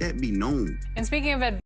That be known. And speaking of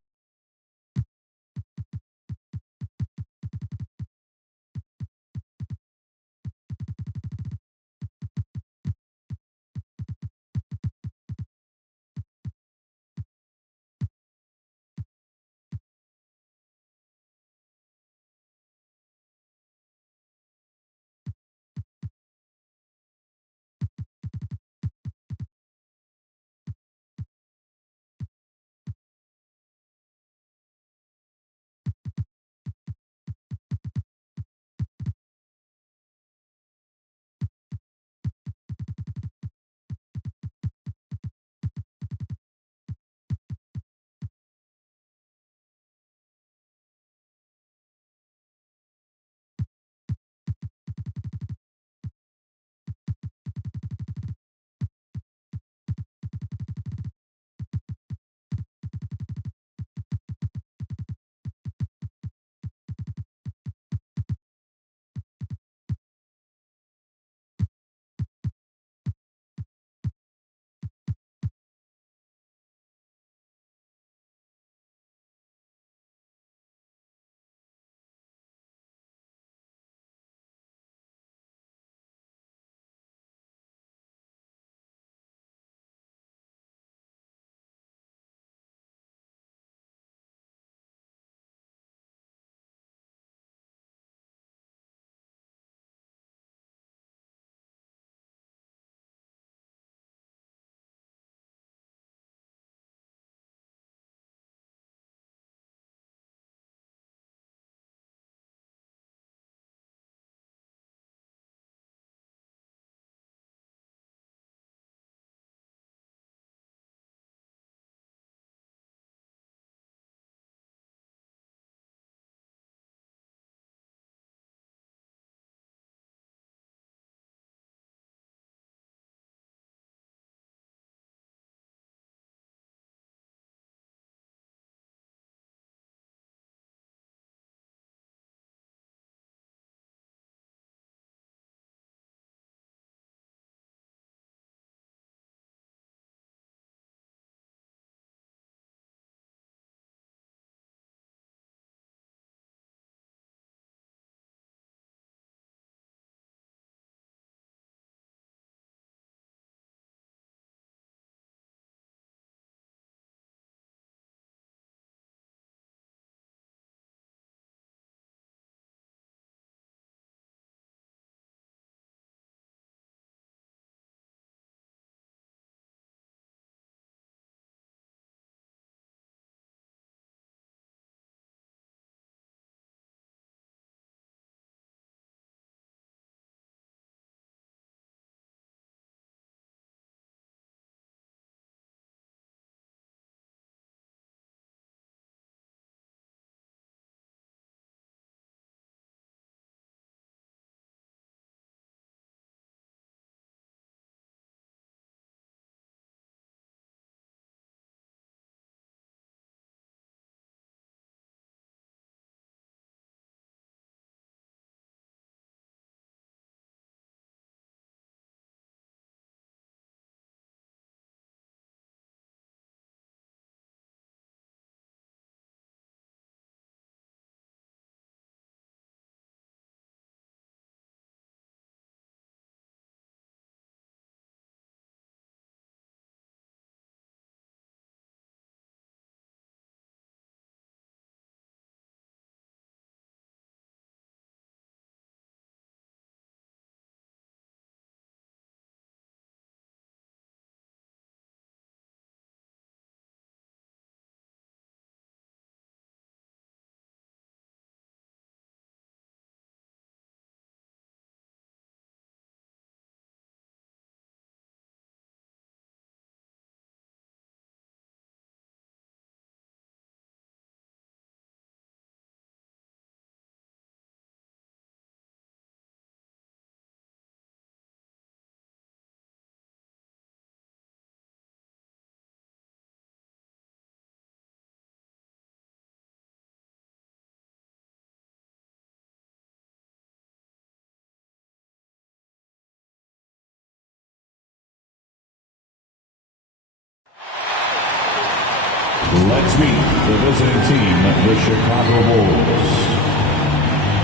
Let's meet the visiting team, the Chicago Bulls.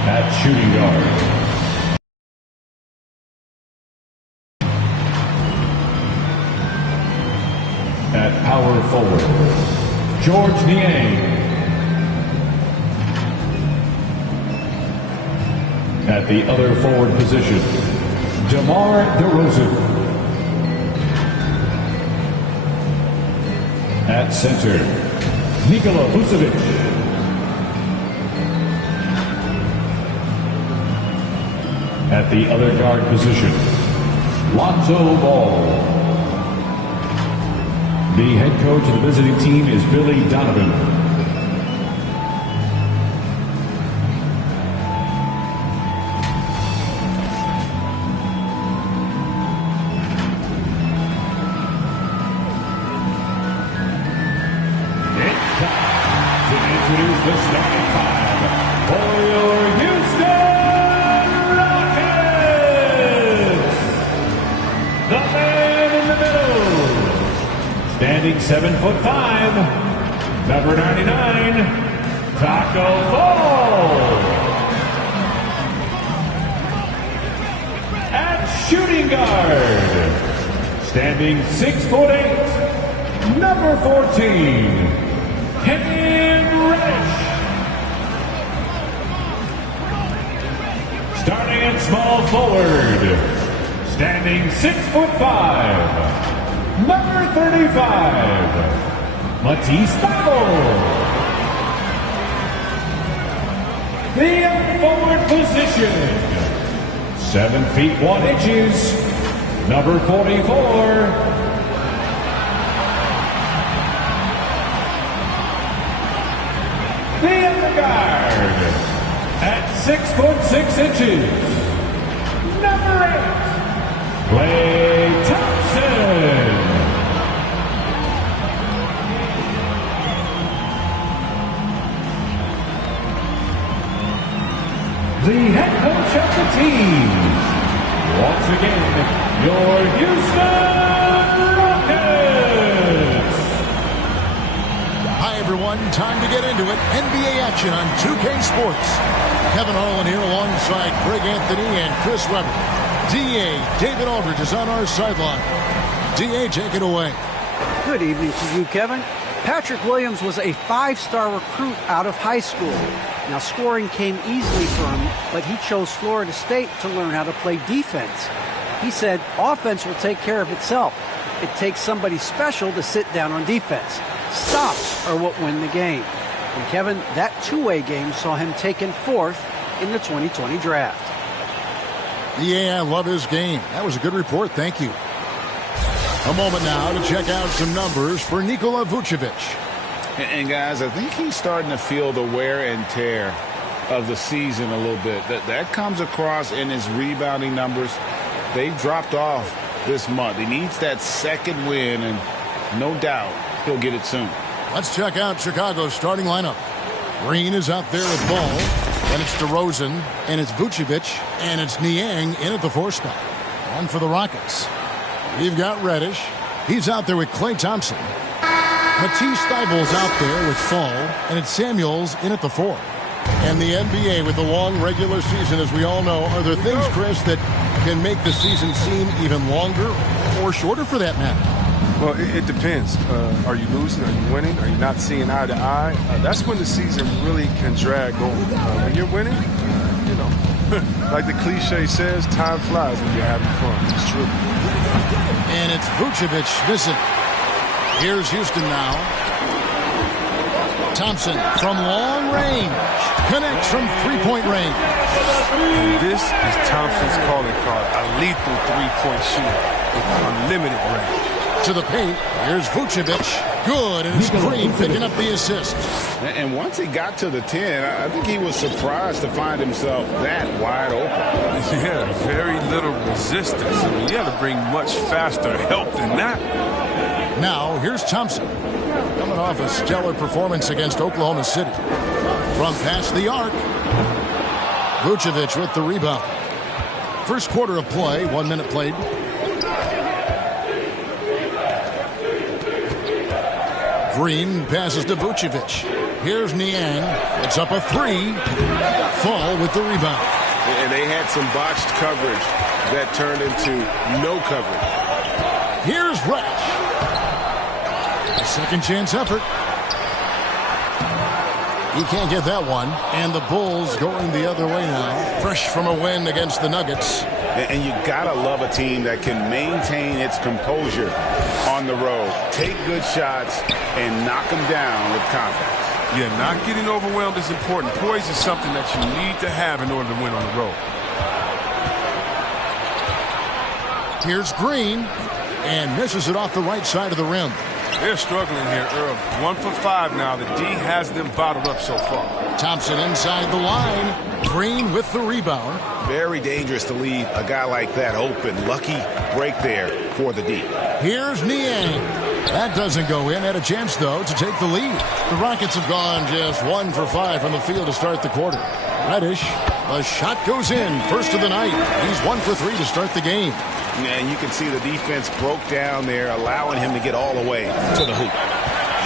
At shooting guard, at power forward, George Niang. At the other forward position, DeMar DeRozan. At center, Nikola Vucevic. At the other guard position, Lonzo Ball. The head coach of the visiting team is Billy Donovan. Introduce the starting five for your Houston Rockets. The man in the middle, standing 7'5", number 99, Taco Fall. At shooting guard, standing 6'8", number 14, starting at small forward, standing 6'5", number 35, Matisse Thybulle. The forward position, 7 feet 1 inches, number 44. The other guard, at 6'6" number 8, Klay Thompson. The head coach of the team, once again, your Houston Rockets. Hi, everyone. Time to get into it. NBA action on 2K Sports. Kevin Harlan here alongside Greg Anthony and Chris Webber. D.A. David Aldridge is on our sideline. D.A., take it away. Good evening to you, Kevin. Patrick Williams was a 5-star recruit out of high school. Now, scoring came easily for him, but he chose Florida State to learn how to play defense. He said, offense will take care of itself. It takes somebody special to sit down on defense. Stops are what win the game. And Kevin, that two-way game saw him taken 4th in the 2020 draft. Yeah, I love his game. That was a good report. Thank you. A moment now to check out some numbers for Nikola Vucevic. And guys, I think he's starting to feel the wear and tear of the season a little bit. That comes across in his rebounding numbers. They dropped off this month. He needs that second win, and no doubt he'll get it soon. Let's check out Chicago's starting lineup. Green is out there with Ball. Then it's DeRozan, and it's Vucevic, and it's Niang in at the 4 spot. On for the Rockets. We've got Reddish. He's out there with Klay Thompson. Matisse Thybulle's out there with Fall, and it's Samuels in at the 4. And the NBA with a long regular season, as we all know, are there things, Chris, that can make the season seem even longer or shorter for that matter? Well, it depends. Are you losing? Are you winning? Are you not seeing eye to eye? That's when the season really can drag on. When you're winning, you know, like the cliche says, time flies when you're having fun. It's true. And it's Vucevic missing. Here's Houston now. Thompson from long range. Connects from three-point range. And this is Thompson's calling card. A lethal three-point shooter with unlimited range. To the paint. Here's Vucevic. Good. And it's Green picking up the assist. And once he got to the 10, I think he was surprised to find himself that wide open. Yeah, very little resistance. I mean, you had to bring much faster help than that. Now, here's Thompson. Coming off a stellar performance against Oklahoma City. From past the arc. Vucevic with the rebound. First quarter of play, 1 minute played. Green passes to Vucevic. Here's Niang. It's up a three. Fall with the rebound. And they had some botched coverage that turned into no coverage. Here's Reddish. A second chance effort. He can't get that one. And the Bulls going the other way now. Fresh from a win against the Nuggets. And you gotta love a team that can maintain its composure on the road. Take good shots and knock them down with confidence. Yeah, not getting overwhelmed is important. Poise is something that you need to have in order to win on the road. Here's Green. And misses it off the right side of the rim. They're struggling here early. 1 for 5 now. The D has them bottled up so far. Thompson inside the line. Green with the rebound. Very dangerous to leave a guy like that open. Lucky break there for the D. Here's Niang. That doesn't go in. Had a chance, though, to take the lead. The Rockets have gone just 1 for 5 from the field to start the quarter. Reddish, the shot goes in. First of the night. He's 1 for 3 to start the game. And you can see the defense broke down there, allowing him to get all the way to the hoop.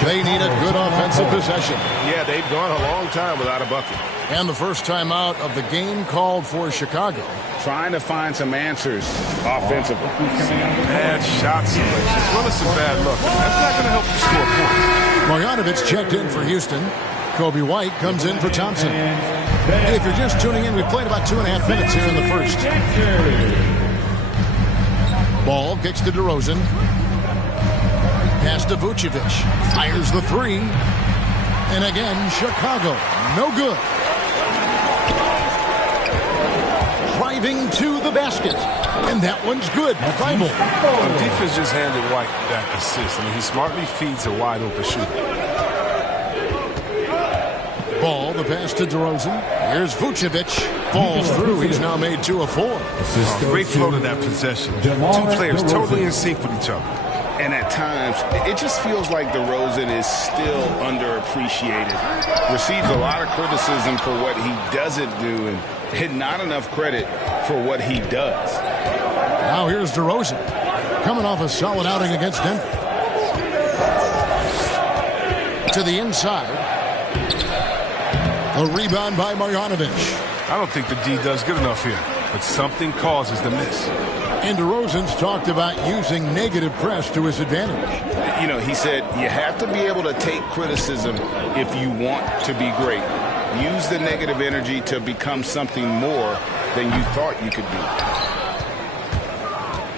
They need a good offensive possession. Yeah, they've gone a long time without a bucket. And the first time out of the game called for Chicago. Trying to find some answers offensively. Bad shot selection, as well as some bad luck. That's not going to help you score points. Marjanovic checked in for Houston. Kobe White comes in for Thompson. Hey, if you're just tuning in, we've played about 2.5 minutes here in the first. Ball kicks to DeRozan. Pass to Vucevic. Fires the three. And again, Chicago. No good. Driving to the basket. And that one's good. Bible. The defense just handed White that assist. I mean, he smartly feeds a wide open shooter. Ball, the pass to DeRozan. Here's Vucevic. Falls through. He's now made 2 of 4. Great flow to that possession. Two players totally in sync with each other. And at times, it just feels like DeRozan is still underappreciated. Receives a lot of criticism for what he doesn't do and not enough credit for what he does. Now here's DeRozan. Coming off a solid outing against Denver. To the inside. A rebound by Marjanovic. I don't think the D does good enough here, but something causes the miss. And DeRozan's talked about using negative press to his advantage. You know, he said you have to be able to take criticism if you want to be great. Use the negative energy to become something more than you thought you could be.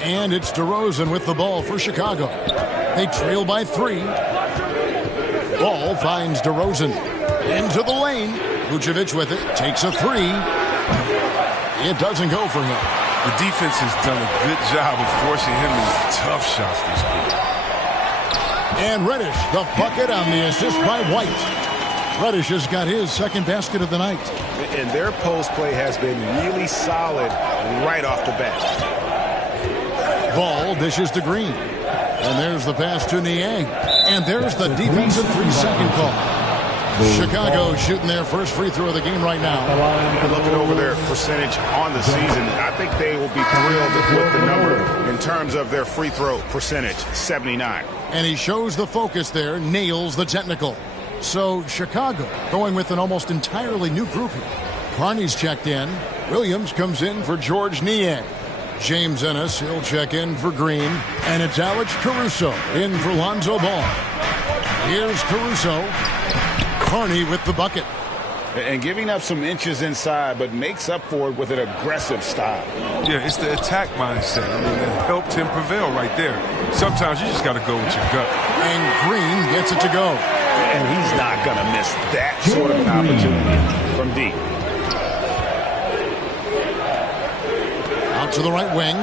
And it's DeRozan with the ball for Chicago. They trail by 3. Ball finds DeRozan. Into the lane. Vucevic with it. Takes a 3. It doesn't go for him. The defense has done a good job of forcing him into tough shots this quarter. And Reddish, the bucket on the assist by White. Reddish has got his second basket of the night. And their post play has been really solid right off the bat. Ball dishes to Green. And there's the pass to Niang. And there's the defensive 3-second call. Chicago shooting their first free throw of the game right now. And looking over their percentage on the season, I think they will be thrilled with the number in terms of their free throw percentage, 79. And he shows the focus there, nails the technical. So Chicago going with an almost entirely new group here. Carney's checked in. Williams comes in for George Niang. James Ennis, he'll check in for Green. And it's Alex Caruso in for Lonzo Ball. Here's Caruso. Carney with the bucket. And giving up some inches inside, but makes up for it with an aggressive style. Yeah, it's the attack mindset. I mean, that helped him prevail right there. Sometimes you just got to go with your gut. And Green gets it to go. And he's not going to miss that sort of an opportunity from deep. Out to the right wing.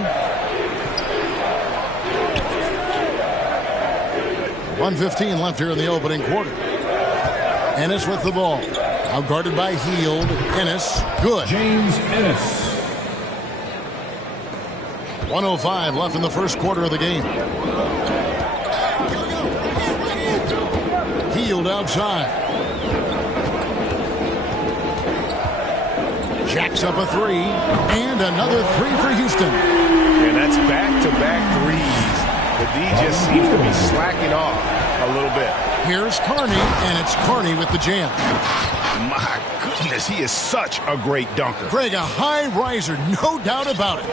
1:15 left here in the opening quarter. Ennis with the ball. Now guarded by Hield. Ennis, good. James Ennis. 1:05 left in the first quarter of the game. Hield outside. Jacks up a 3. And another 3 for Houston. And that's back-to-back threes. The D just seems to be slacking off a little bit. Here's Carney, and it's Carney with the jam. My goodness, he is such a great dunker. Greg, a high riser, no doubt about it.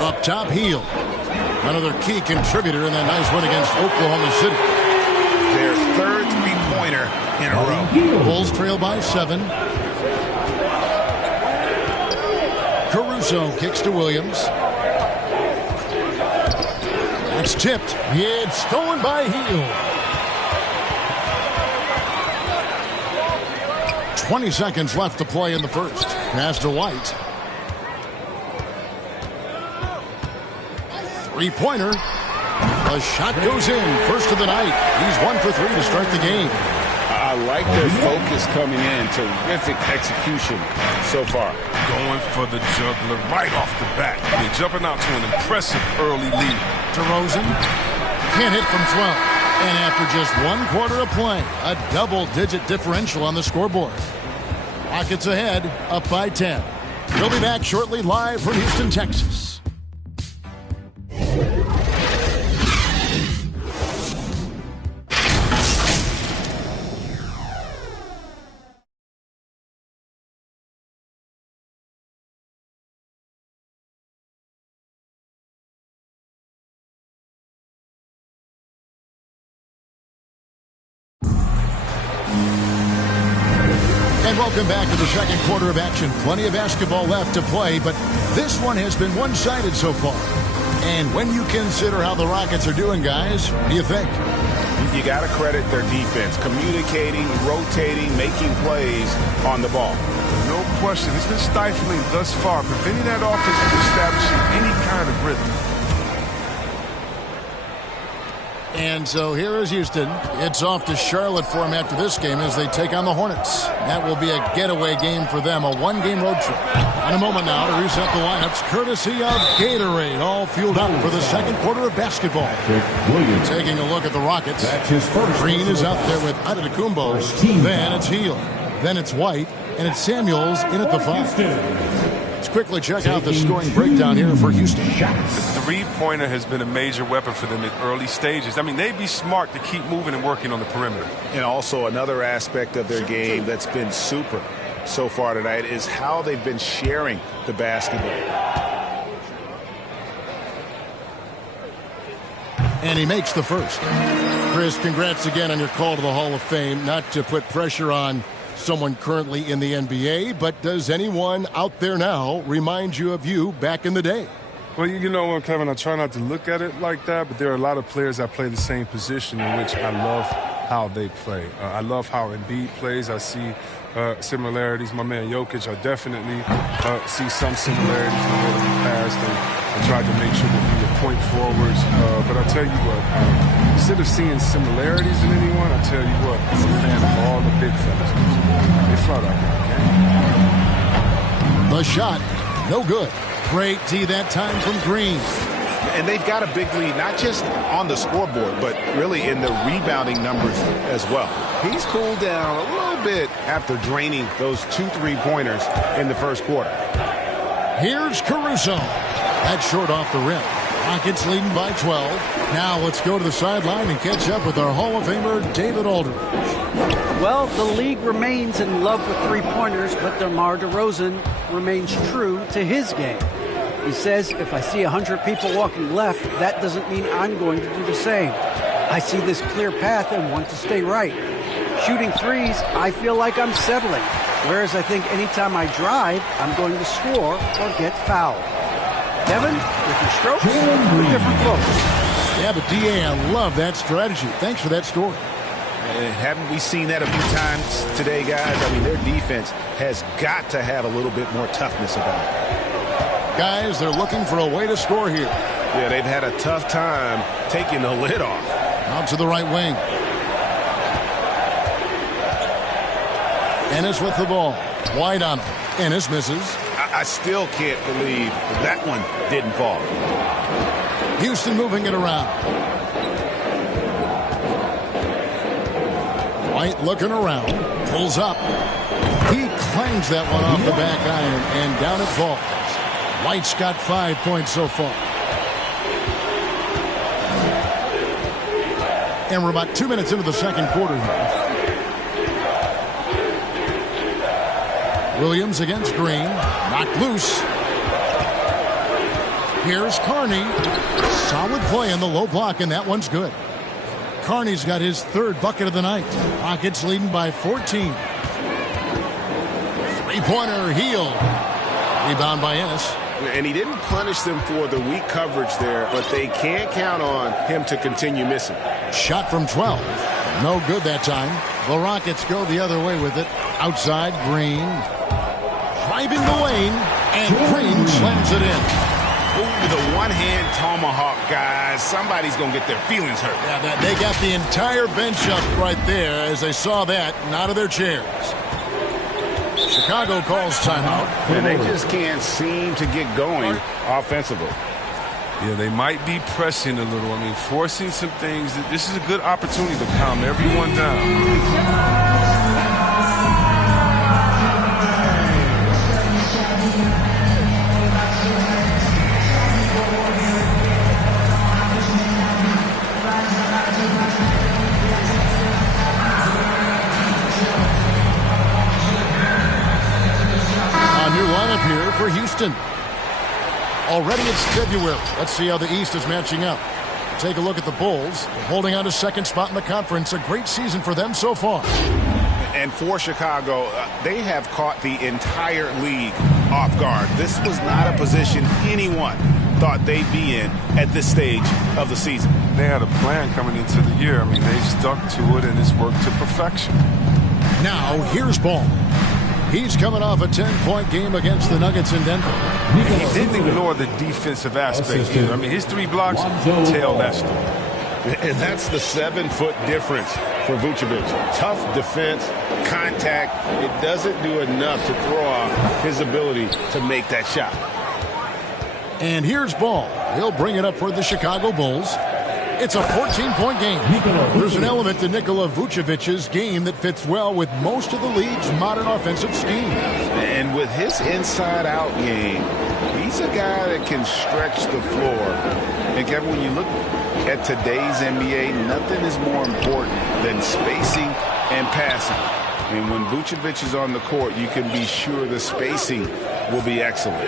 Up top, Heel. Another key contributor in that nice win against Oklahoma City. Their third three-pointer in a row. Bulls trail by 7. Caruso kicks to Williams. It's tipped. It's stolen by Heel. 20 seconds left to play in the first. Pass to White. Three-pointer. A shot goes in. First of the night. He's 1 for 3 to start the game. I like their focus coming in. Terrific execution so far. Going for the juggler right off the bat. They're jumping out to an impressive early lead. DeRozan can't hit from 12. And after just 1 quarter of play, a double-digit differential on the scoreboard. Rockets ahead, up by 10. We'll be back shortly live from Houston, Texas. And welcome back to the second quarter of action. Plenty of basketball left to play, but this one has been one-sided so far. And when you consider how the Rockets are doing, guys, what do you think? You got to credit their defense. Communicating, rotating, making plays on the ball. No question. It's been stifling thus far, preventing that offense from establishing any kind of rhythm. And so here is Houston. It's off to Charlotte for them after this game as they take on the Hornets. That will be a getaway game for them, a one-game road trip. In a moment now to reset the lineups, courtesy of Gatorade, all fueled up for the second quarter of basketball. Taking a look at the Rockets. Green is out there with Antetokounmpo. Then it's Heel. Then it's White. And it's Samuels in at the 5. Let's quickly check out the scoring breakdown here for Houston. The three-pointer has been a major weapon for them in early stages. I mean, they'd be smart to keep moving and working on the perimeter. And also another aspect of their game that's been super so far tonight is how they've been sharing the basketball. And he makes the first. Chris, congrats again on your call to the Hall of Fame. Not to put pressure on someone currently in the NBA, but does anyone out there now remind you of you back in the day? Well, you know what, Kevin, I try not to look at it like that, but there are a lot of players that play the same position in which I love how they play. I love how Embiid plays. I see similarities. My man Jokic, I definitely see some similarities from what he passed and tried to make sure that we were point forwards. But I tell you what, instead of seeing similarities in anyone, I tell you what, I'm a fan of all the big fellas. They flat out there, okay? The shot, no good. Great D that time from Green. And they've got a big lead, not just on the scoreboard, but really in the rebounding numbers as well. He's cooled down a little bit after draining those 2 3-pointers in the first quarter. Here's Caruso. That's short off the rim. Rockets leading by 12. Now let's go to the sideline and catch up with our Hall of Famer, David Aldridge. Well, the league remains in love with three-pointers, but DeMar DeRozan remains true to his game. He says, if I see 100 people walking left, that doesn't mean I'm going to do the same. I see this clear path and want to stay right. Shooting threes, I feel like I'm settling. Whereas I think anytime I drive, I'm going to score or get fouled. Kevin, different strokes with different looks. Yeah, but D.A., I love that strategy. Thanks for that story. Haven't we seen that a few times today, guys? I mean, their defense has got to have a little bit more toughness about it. Guys, they're looking for a way to score here. Yeah, they've had a tough time taking the lid off. Out to the right wing. Ennis with the ball. Wide on him. Ennis misses. I still can't believe that one didn't fall. Houston moving it around. White looking around. Pulls up. He clangs that one off the back iron, and down it falls. White's got 5 points so far. And we're about 2 minutes into the second quarter here. Williams against Green. Knocked loose. Here's Carney. Solid play in the low block, and that one's good. Carney's got his third bucket of the night. Rockets leading by 14. Three-pointer, Heel. Rebound by Ennis. And he didn't punish them for the weak coverage there, but they can't count on him to continue missing. Shot from 12. No good that time. The Rockets go the other way with it. Outside, Green. Driving the lane, and Green slams it in. Ooh, the one-hand tomahawk, guys. Somebody's going to get their feelings hurt. Yeah, they got the entire bench up right there as they saw that and out of their chairs. Chicago calls timeout. And they just can't seem to get going offensively. Yeah, they might be pressing a little. I mean, forcing some things. This is a good opportunity to calm everyone down. Here for Houston. Already it's February. Let's see how the East is matching up. Take a look at the Bulls. They're holding on to second spot in the conference. A great season for them so far. And for Chicago, they have caught the entire league off guard. This was not a position anyone thought they'd be in at this stage of the season. They had a plan coming into the year. I mean, they stuck to it, and it's worked to perfection. Now, here's Ball. He's coming off a 10-point game against the Nuggets in Denver. He didn't ignore the defensive aspect either. I mean, his 3 blocks tell that story. And that's the 7-foot difference for Vucevic. Tough defense, contact. It doesn't do enough to throw off his ability to make that shot. And here's Ball. He'll bring it up for the Chicago Bulls. It's a 14-point game. There's an element to Nikola Vucevic's game that fits well with most of the league's modern offensive schemes. And with his inside-out game, he's a guy that can stretch the floor. And Kevin, when you look at today's NBA, nothing is more important than spacing and passing. And when Vucevic is on the court, you can be sure the spacing will be excellent.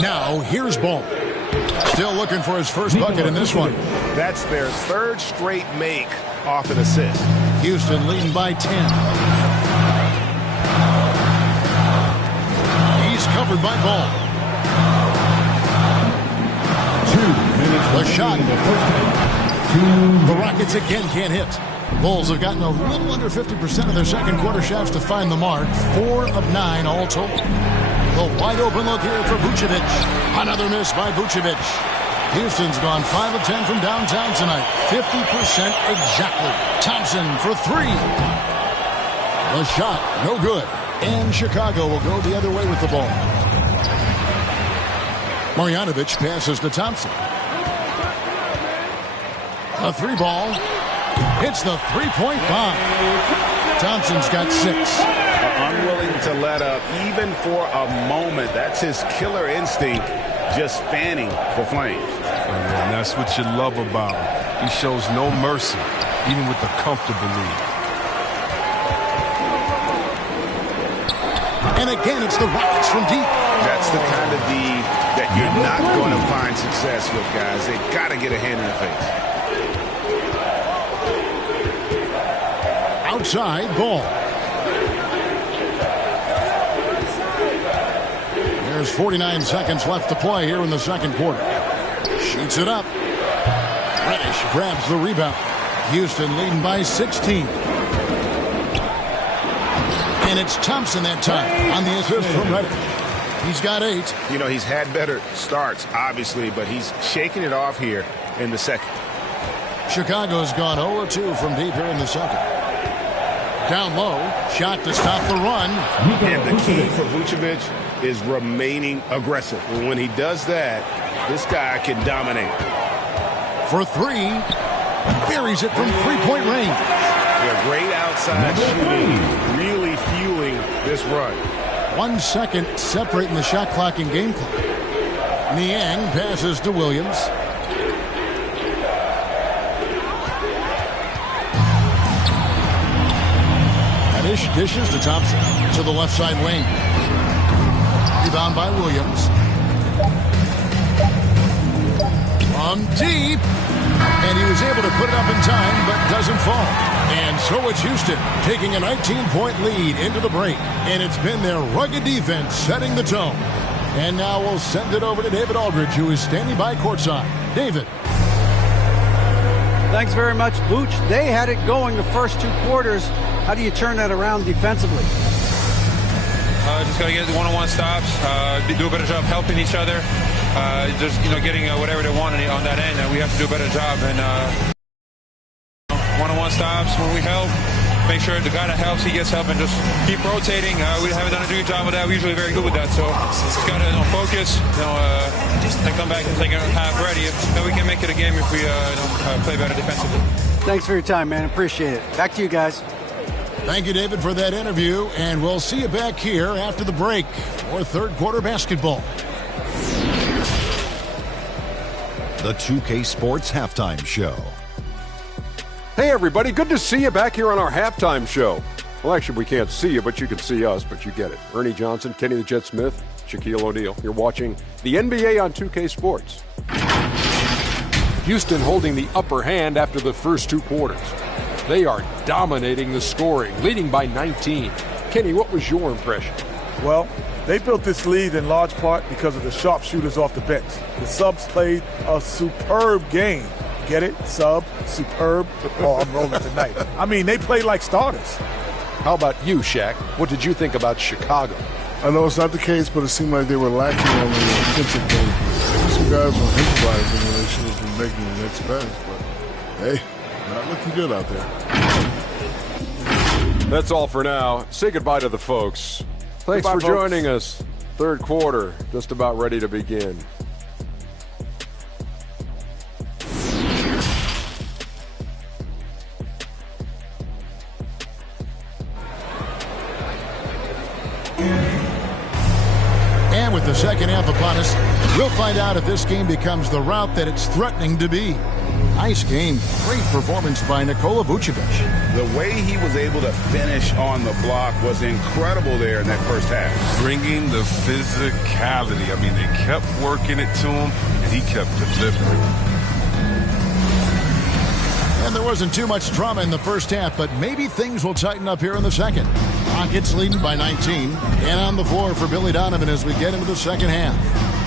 Now, here's Ball. Still looking for his first bucket in this one. That's their third straight make off an assist. Houston leading by 10. He's covered by Ball. 2 minutes. The shot. The Rockets again can't hit. Bulls have gotten a little under 50% of their second quarter shots to find the mark. 4 of 9 all told. The wide open look here for Vucevic. Another miss by Vucevic. Houston's gone 5 of 10 from downtown tonight. 50% exactly. Thompson for 3. The shot, no good. And Chicago will go the other way with the ball. Marjanovic passes to Thompson. A 3-ball. Hits the 3-point bomb. Thompson's got 6. Unwilling to let up even for a moment. That's his killer instinct, just fanning the flames. And that's what you love about him. He shows no mercy, even with a comfortable lead. And again, it's the Rockets from deep. That's the kind of D that you're not going to find success with, guys. They got to get a hand in the face. Outside Ball. There's 49 seconds left to play here in the second quarter. Shoots it up. Reddish grabs the rebound. Houston leading by 16. And it's Thompson that time on the assist from Reddish. He's got 8. You know, he's had better starts, obviously, but he's shaking it off here in the second. Chicago's gone 0-2 from deep here in the second. Down low, shot to stop the run. And the key for Vucevic is remaining aggressive. When he does that, this guy can dominate. For 3, buries it from 3-point range. Yeah, great outside shooting, really fueling this run. 1 second separating the shot clock and game clock. Niang passes to Williams. Fish dishes to Thompson to the left side wing. Rebound by Williams. From deep. And he was able to put it up in time, but doesn't fall. And so it's Houston taking a 19-point lead into the break. And it's been their rugged defense setting the tone. And now we'll send it over to David Aldridge, who is standing by courtside. David. Thanks very much, Booch. They had it going the first 2 quarters. How do you turn that around defensively? Just got to get the one-on-one stops, do a better job helping each other, just getting whatever they want on that end, and we have to do a better job. And one-on-one stops when we help, make sure the guy that helps, he gets help, and just keep rotating. We haven't done a good job with that. We're usually very good with that, so just got to focus, and come back and take a half ready. Then we can make it a game if we play better defensively. Thanks for your time, man. Appreciate it. Back to you guys. Thank you, David, for that interview, and we'll see you back here after the break for third quarter basketball. The 2K Sports Halftime Show. Hey, everybody. Good to see you back here on our halftime show. Well, actually, we can't see you, but you can see us, but you get it. Ernie Johnson, Kenny the Jet Smith, Shaquille O'Neal. You're watching the NBA on 2K Sports. Houston holding the upper hand after the first 2 quarters. They are dominating the scoring, leading by 19. Kenny, what was your impression? Well, they built this lead in large part because of the sharpshooters off the bench. The subs played a superb game. Get it? Sub, superb. Oh, I'm rolling tonight. I mean, they played like starters. How about you, Shaq? What did you think about Chicago? I know it's not the case, but it seemed like they were lacking on the offensive game. Maybe some guys were improvising when they should have been making the next pass. But, hey, not looking good out there. That's all for now. Say goodbye to the folks. Thanks for joining us. Third quarter, just about ready to begin. And with the second half upon us, we'll find out if this game becomes the route that it's threatening to be. Nice game. Great performance by Nikola Vucevic. The way he was able to finish on the block was incredible there in that first half. Bringing the physicality. I mean, they kept working it to him, and he kept delivering. And there wasn't too much drama in the first half, but maybe things will tighten up here in the second. Rockets leading by 19. And on the floor for Billy Donovan as we get into the second half.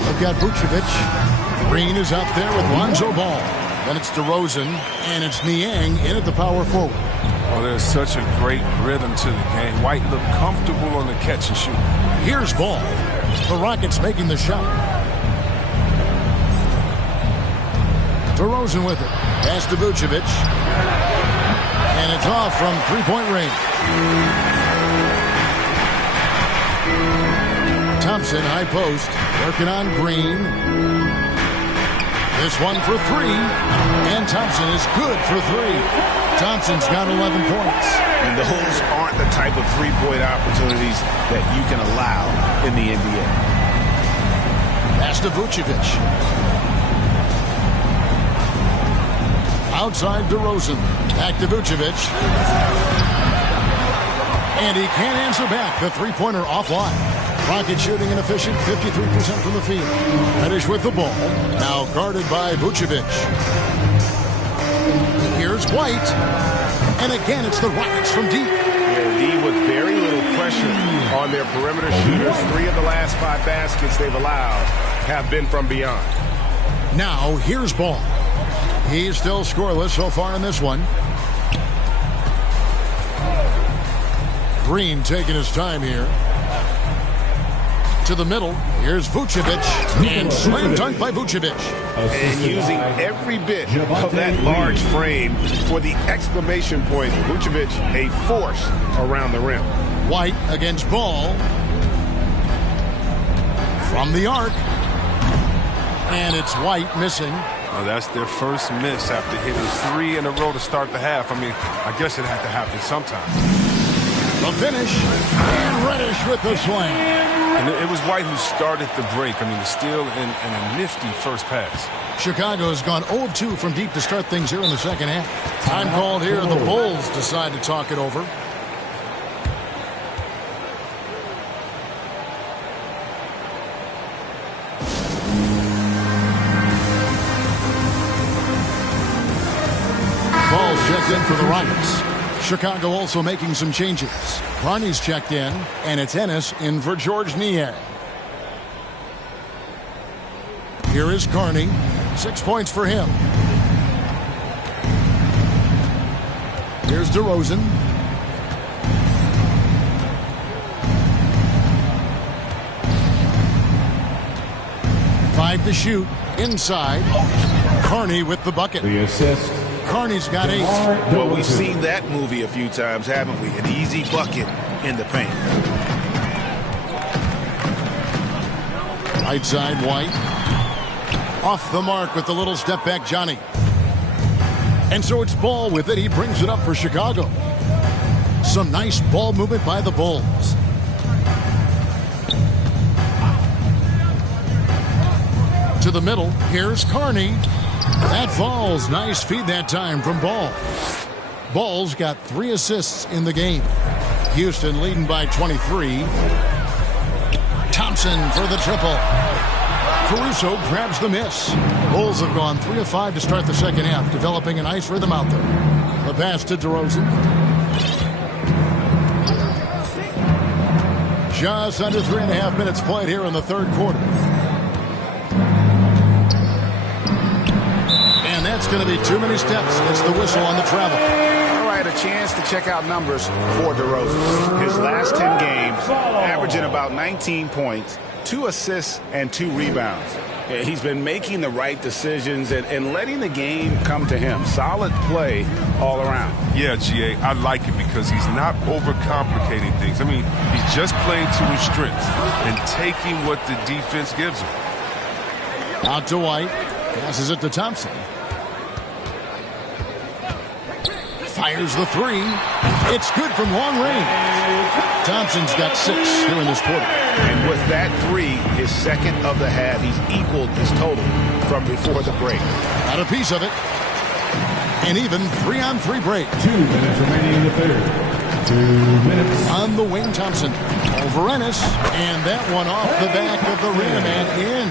They've got Vucevic. Green is out there with Lonzo Ball. Then it's DeRozan, and it's Niang in at the power forward. Oh, there's such a great rhythm to the game. White looked comfortable on the catch and shoot. Here's Ball. The Rockets making the shot. DeRozan with it. Pass to Vucevic. And it's off from three-point range. Thompson, high post. Working on Green. This one for 3, and Thompson is good for 3. Thompson's got 11 points. And those aren't the type of three-point opportunities that you can allow in the NBA. Pass to Vucevic. Outside DeRozan. Back to Vucevic. And he can't answer back. The three-pointer offline. Rocket shooting an efficient 53% from the field. Finish with the ball. Now guarded by Vucevic. Here's White. And again, it's the Rockets from deep. D with very little pressure on their perimeter shooters. 3 of the last 5 baskets they've allowed have been from beyond. Now, here's Ball. He's still scoreless so far in this one. Green taking his time here. To the middle. Here's Vucevic. And slam dunk by Vucevic. And using every bit of that large frame for the exclamation point. Vucevic, a force around the rim. White against Ball. From the arc. And it's White missing. Oh, that's their first miss after hitting 3 in a row to start the half. I mean, I guess it had to happen sometime. The finish. And Reddish with the swing. And it was White who started the break. I mean, the steal and a nifty first pass. Chicago has gone 0 of 2 from deep to start things here in the second half. Time called here. The Bulls decide to talk it over. checked in for the Rockets. Chicago also making some changes. Carney's checked in, and it's Ennis in for George Niang. Here is Carney. 6 points for him. Here's DeRozan. Five to shoot. Inside. Carney with the bucket. The assist. Carney's got 8. Well, we've seen that movie a few times, haven't we? An easy bucket in the paint. Right side, White. Off the mark with the little step back, Johnny. And so it's Ball with it. He brings it up for Chicago. Some nice ball movement by the Bulls. To the middle. Here's Carney. That falls. Nice feed that time from Ball. Ball's got 3 assists in the game. Houston leading by 23. Thompson for the triple. Caruso grabs the miss. Bulls have gone 3 of 5 to start the second half, developing a nice rhythm out there. The pass to DeRozan. Just under 3.5 minutes played here in the third quarter. And that's going to be too many steps. It's the whistle on the travel. All right, a chance to check out numbers for DeRozan. His last 10 games, averaging about 19 points, 2 assists, and 2 rebounds. He's been making the right decisions and letting the game come to him. Solid play all around. Yeah, GA, I like it because he's not overcomplicating things. I mean, he's just playing to his strengths and taking what the defense gives him. Out to White. Passes it to Thompson. Fires the 3. It's good from long range. Thompson's got 6 here in this quarter. And with that 3, his second of the half, he's equaled his total from before the break. Got a piece of it. And even 3-on-3 break. 2 minutes remaining in the third. 2 minutes. On the wing, Thompson. Over Ennis. And that one off the back of the rim and in.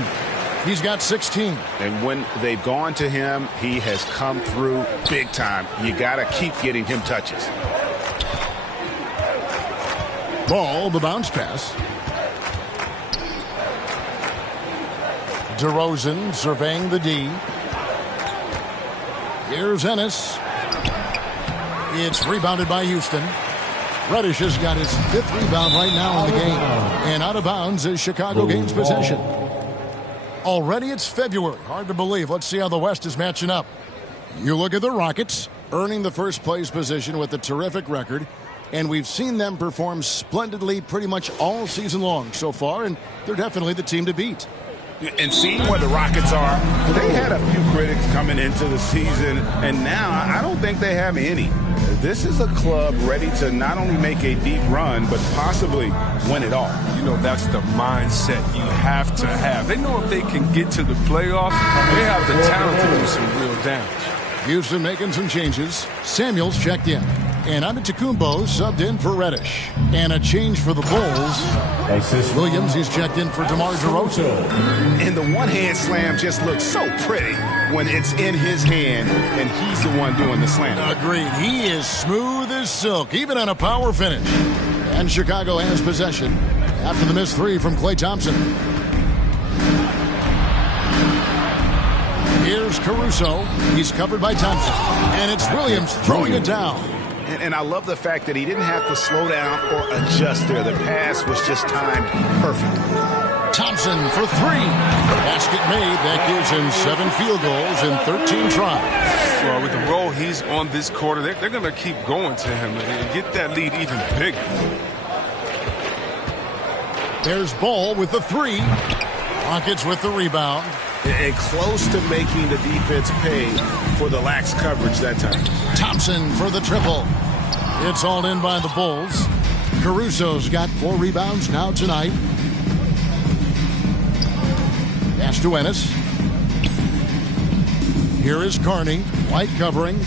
He's got 16. And when they've gone to him, he has come through big time. You got to keep getting him touches. Ball, the bounce pass. DeRozan surveying the D. Here's Ennis. It's rebounded by Houston. Reddish has got his 5th rebound right now in the game. And out of bounds as Chicago gains possession. Already it's February. Hard to believe. Let's see how the West is matching up. You look at the Rockets, earning the first place position with a terrific record. And we've seen them perform splendidly pretty much all season long so far. And they're definitely the team to beat. And seeing where the Rockets are, they had a few critics coming into the season. And now I don't think they have any. This is a club ready to not only make a deep run, but possibly win it all. You know, that's the mindset you have to have. They know if they can get to the playoffs, they have the talent to do some real damage. Houston making some changes. Samuels checked in. And Antetokounmpo subbed in for Reddish. And a change for the Bulls. Assist. Williams, he's checked in for DeMar DeRozan. And the one-hand slam just looks so pretty when it's in his hand and he's the one doing the slam. Agreed. He is smooth as silk, even on a power finish. And Chicago has possession after the missed 3 from Klay Thompson. Here's Caruso. He's covered by Thompson. And it's Williams throwing it down. And I love the fact that he didn't have to slow down or adjust there. The pass was just timed perfectly. Thompson for 3. Basket made. That gives him 7 field goals in 13 tries. Well, with the role he's on this quarter, they're going to keep going to him and get that lead even bigger. There's Ball with the 3. Rockets with the rebound. And close to making the defense pay for the lax coverage that time. Thompson for the triple. It's all in by the Bulls. Caruso's got 4 rebounds now tonight. Pass to Ennis. Here is Carney. White covering.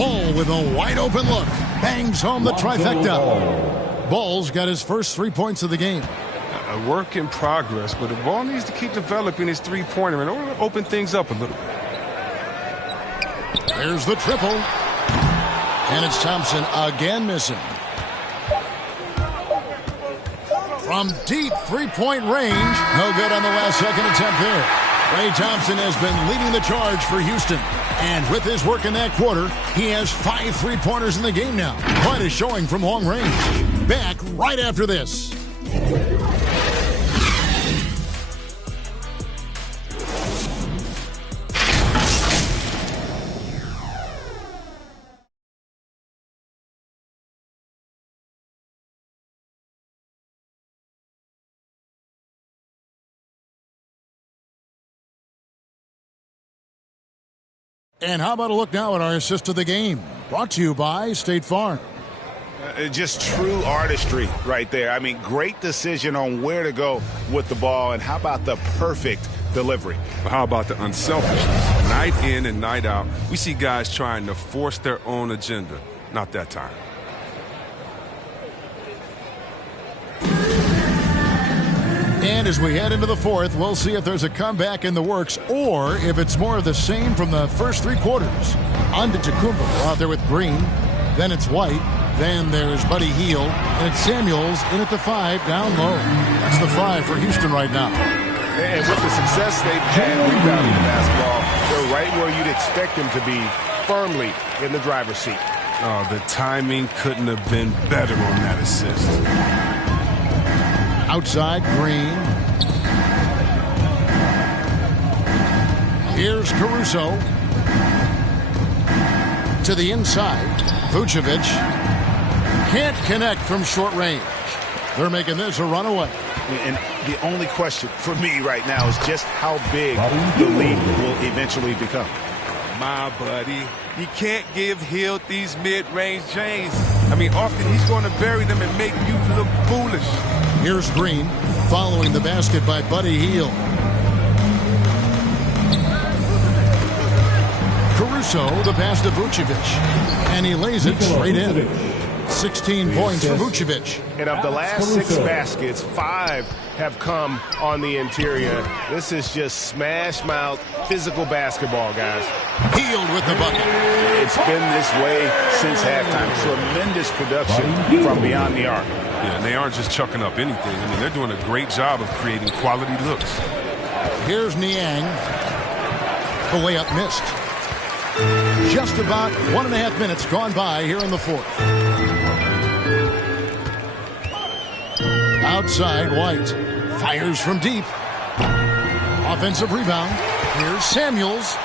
Paul with a wide open look. Bangs home the trifecta. Ball's got his first 3 points of the game. A work in progress, but the ball needs to keep developing his three-pointer in order to open things up a little bit. There's the triple. And it's Thompson again missing. From deep three-point range. No good on the last second attempt there. Ray Thompson has been leading the charge for Houston. And with his work in that quarter, he has 5 3-pointers in the game now. Quite a showing from long range. Back right after this. And how about a look now at our assist of the game? Brought to you by State Farm. Just true artistry right there. I mean, great decision on where to go with the ball. And how about the perfect delivery? How about the unselfishness? Night in and night out, we see guys trying to force their own agenda. Not that time. And as we head into the fourth, we'll see if there's a comeback in the works or if it's more of the same from the first 3 quarters. Antetokounmpo out there with Green. Then it's White. Then there's Buddy Hield. And it's Samuels in at the 5 down low. That's the 5 for Houston right now. And with the success they've had rebounding the basketball, they're right where you'd expect them to be, firmly in the driver's seat. Oh, the timing couldn't have been better on that assist. Outside, Green. Here's Caruso. To the inside. Vucevic. Can't connect from short range. They're making this a runaway. And the only question for me right now is just how big the lead will eventually become. My buddy, you can't give Hield these mid-range James. I mean, often he's going to bury them and make you look foolish. Here's Green following the basket by Buddy Hield. Caruso, the pass to Vucevic. And he lays it straight in. 16 points for Vucevic. And of the last 6 baskets, 5 have come on the interior. This is just smash-mouth physical basketball, guys. Hield with the bucket. It's been this way since halftime. Tremendous production from beyond the arc. Yeah, and they aren't just chucking up anything. I mean, they're doing a great job of creating quality looks. Here's Niang. The layup missed. Just about 1.5 minutes gone by here in the fourth. Outside, White. Fires from deep. Offensive rebound. Here's Samuels.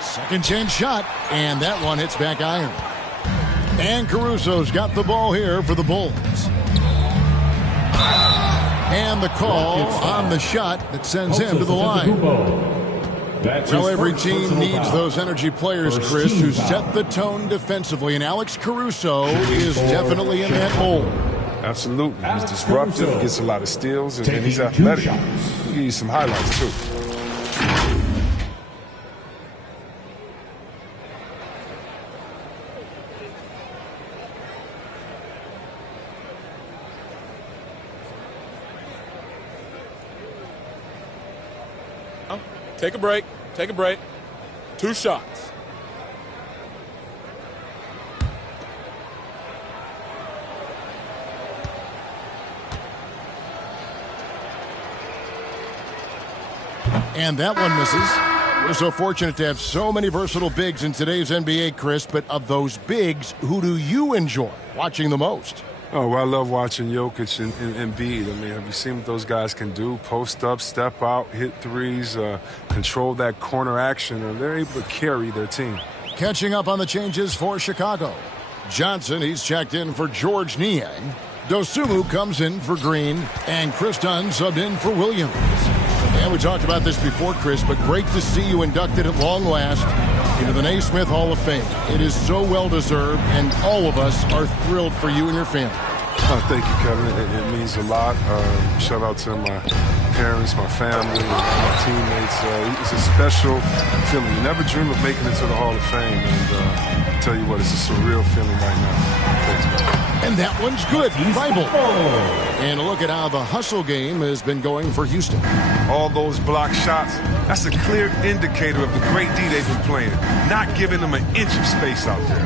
Second chance shot. And that one hits back iron. And Caruso's got the ball here for the Bulls. And the call on the shot that sends him to the line. Well, every team needs those energy players, Chris, who set the tone defensively. And Alex Caruso is definitely in that mold. Absolutely. He's disruptive, gets a lot of steals, and he's athletic. He'll give you some highlights, too. Take a break. Take a break. 2 shots. And that one misses. We're so fortunate to have so many versatile bigs in today's NBA, Chris. But of those bigs, who do you enjoy watching the most? Oh, well, I love watching Jokic and Embiid. I mean, have you seen what those guys can do? Post up, step out, hit threes, control that corner action, and they're able to carry their team. Catching up on the changes for Chicago. Johnson, he's checked in for George Niang. Dosunmu comes in for Green, and Chris Dunn subbed in for Williams. And we talked about this before, Chris, but great to see you inducted at long last into the Naismith Hall of Fame. It is so well-deserved, and all of us are thrilled for you and your family. Thank you, Kevin. It means a lot. Shout out to my parents, my family, my teammates. It's a special feeling. You never dream of making it to the Hall of Fame. And I tell you what, it's a surreal feeling right now. Thanks, man. And that one's good. Bible. And look at how the hustle game has been going for Houston. All those block shots, that's a clear indicator of the great D they've been playing. Not giving them an inch of space out there.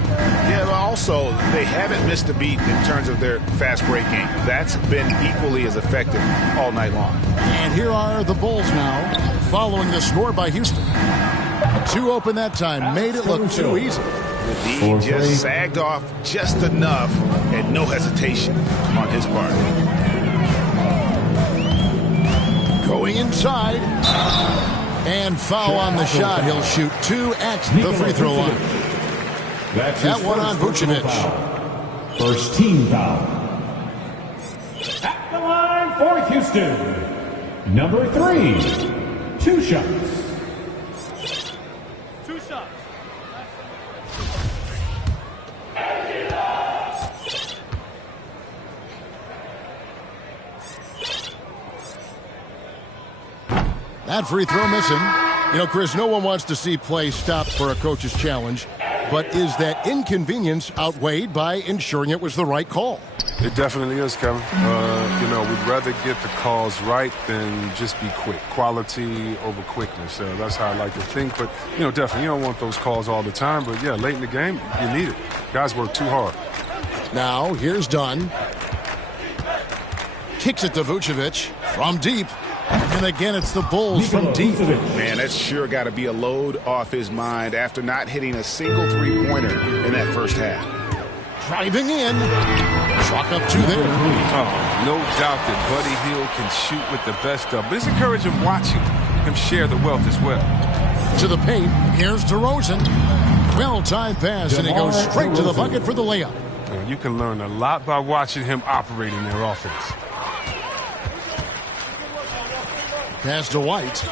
Yeah, but also, they haven't missed a beat in terms of their fast break game. That's been equally as effective all night long. And here are the Bulls now, following the score by Houston. Two open that time, made it look too easy. The D just sagged off just enough and no hesitation on his part. Going inside. And foul on the shot. He'll shoot 2 at the free throw line. That one on Vucevic. First team foul. At the line for Houston. Number 3. 2 shots. That free throw missing. You know, Chris, no one wants to see play stopped for a coach's challenge, but is that inconvenience outweighed by ensuring it was the right call? It definitely is, Kevin. You know, we'd rather get the calls right than just be quick. Quality over quickness. That's how I like to think. But, you know, definitely, you don't want those calls all the time. But, yeah, late in the game, you need it. Guys work too hard. Now, here's Dunn. Kicks it to Vucevic from deep. And again, it's the Bulls from deep. Man, that's sure got to be a load off his mind after not hitting a single three-pointer in that first half. Driving in. Chalk up 2 there. Oh, no doubt that Buddy Hield can shoot with the best of. But it's encouraging watching him share the wealth as well. To the paint. Here's DeRozan. Well-timed pass, and he goes straight to the bucket for the layup. You can learn a lot by watching him operate in their offense. Pass to White.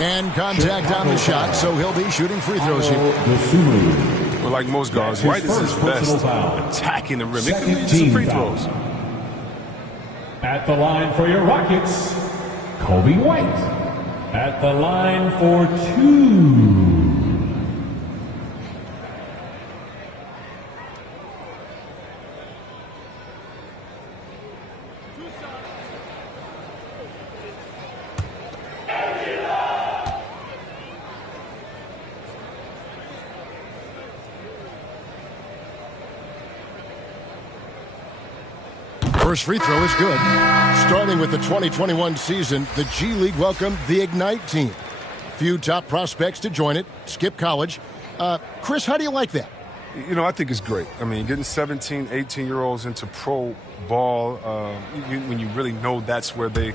And contact on the shot, so he'll be shooting free throws here. Well, like most guards, White is his best attacking the rim. It can lead to some free throws. At the line for your Rockets, Kobe White. At the line for 2. First free throw is good. Starting with the 2021 season, the G League welcomed the Ignite team. Few top prospects to join it. Skip college. Chris, how do you like that? You know, I think it's great. I mean, getting 17, 18-year-olds into pro ball when you really know that's where they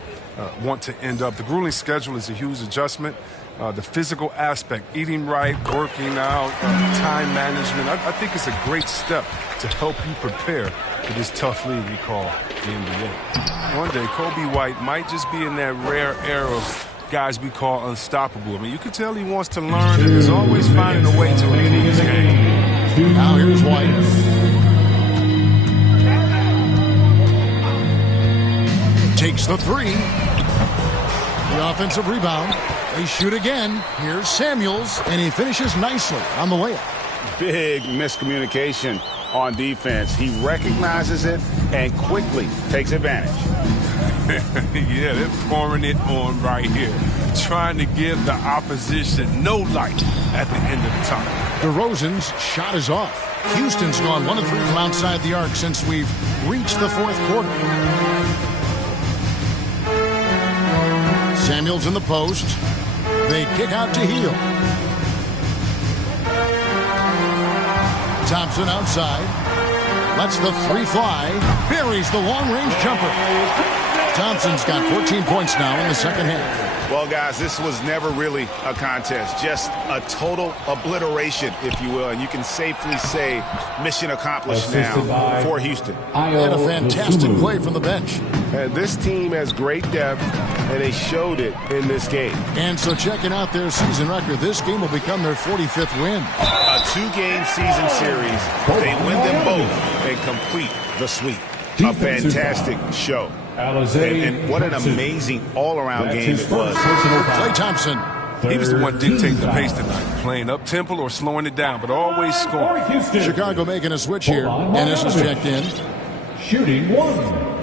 want to end up. The grueling schedule is a huge adjustment. The physical aspect, eating right, working out, time management, I think it's a great step to help you prepare for this tough league we call the NBA. One day, Kobe White might just be in that rare era of guys we call unstoppable. I mean, you can tell he wants to learn and is always finding a way to improve his game. Now here's White. Takes the 3. The offensive rebound. They shoot again. Here's Samuels, and he finishes nicely on the layup. Big miscommunication on defense. He recognizes it and quickly takes advantage. Yeah, they're pouring it on right here. Trying to give the opposition no light at the end of the tunnel. DeRozan's shot is off. Houston's gone 1 of 3 from outside the arc since we've reached the 4th quarter. Samuels in the post. They kick out to Hield. Thompson outside. Lets the 3 fly. Buries the long-range jumper. Thompson's got 14 points now in the second half. Well, guys, this was never really a contest. Just a total obliteration, if you will. And you can safely say mission accomplished now for Houston. And a fantastic play from the bench. And this team has great depth, and they showed it in this game. And so checking out their season record, this game will become their 45th win. A 2-game season series. They win them both and complete the sweep. A fantastic show. And what an amazing all-around game it was. Klay Thompson. He was the one dictating the pace tonight, playing up-tempo or slowing it down, but always scoring. Chicago making a switch here. Ennis is checked in. Shooting 1.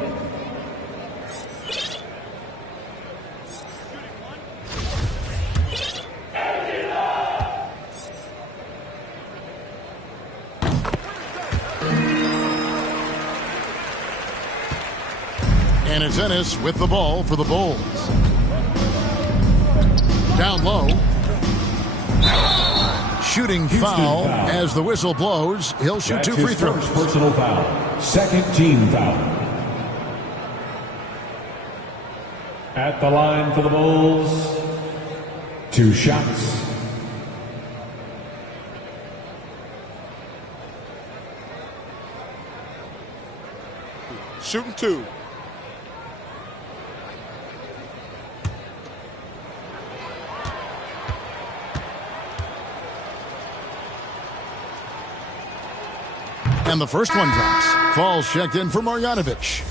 And it's Ennis with the ball for the Bulls. Down low. Shooting foul as the whistle blows. He'll shoot 2 free throws. First personal foul. Second team foul. At the line for the Bulls. 2 shots. Shooting 2. And the first one drops. Falls checked in for Marjanovic.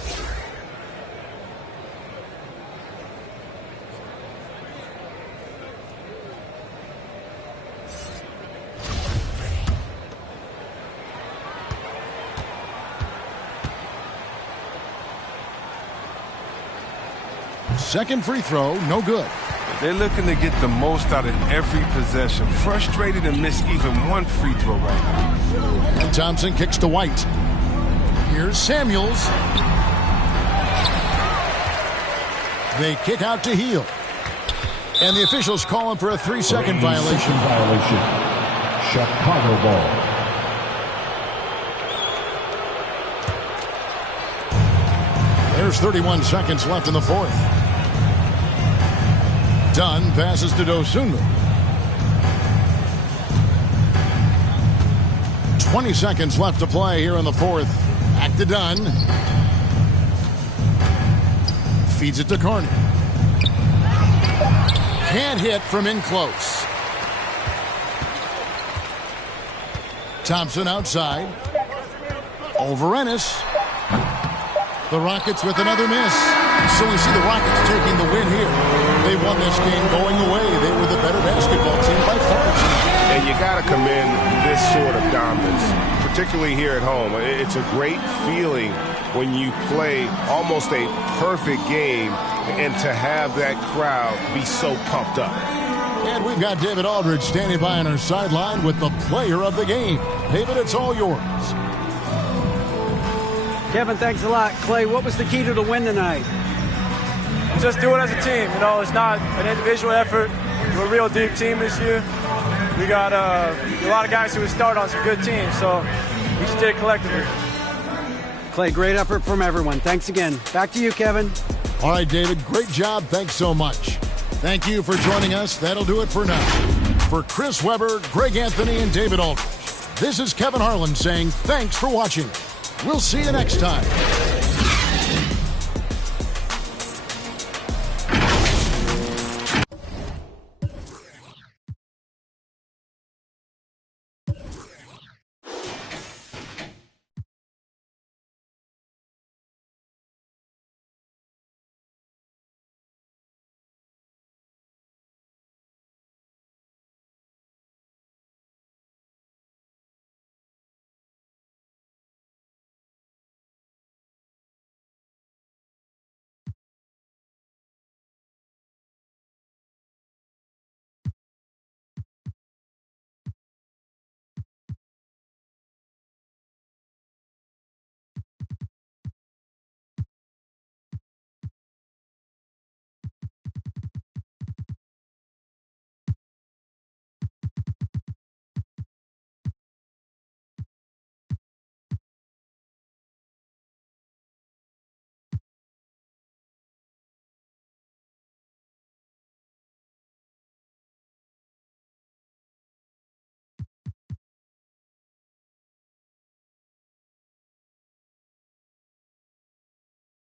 Second free throw, no good. They're looking to get the most out of every possession. Frustrated to miss even one free throw right now. And Thompson kicks to White. Here's Samuels. They kick out to Heel. And the officials call him for a 3-second violation. Chicago ball. There's 31 seconds left in the fourth. Dunn passes to Dosunmu. 20 seconds left to play here in the fourth. Back to Dunn. Feeds it to Carney. Can't hit from in close. Thompson outside. Over Ennis. The Rockets with another miss. So we see the Rockets taking the win here. They won this game going away. They were the better basketball team by far. And you got to commend this sort of dominance, particularly here at home. It's a great feeling when you play almost a perfect game and to have that crowd be so pumped up. And we've got David Aldridge standing by on our sideline with the player of the game. David, it's all yours. Kevin, thanks a lot. Clay, what was the key to the win tonight? Just do it as a team. You know, it's not an individual effort. We're a real deep team this year. We got a lot of guys who would start on some good teams, so we just did it collectively. Clay, great effort from everyone. Thanks again. Back to you, Kevin. All right, David, great job. Thanks so much. Thank you for joining us. That'll do it for now. For Chris Webber, Greg Anthony, and David Aldridge, this is Kevin Harlan saying thanks for watching. We'll see you next time.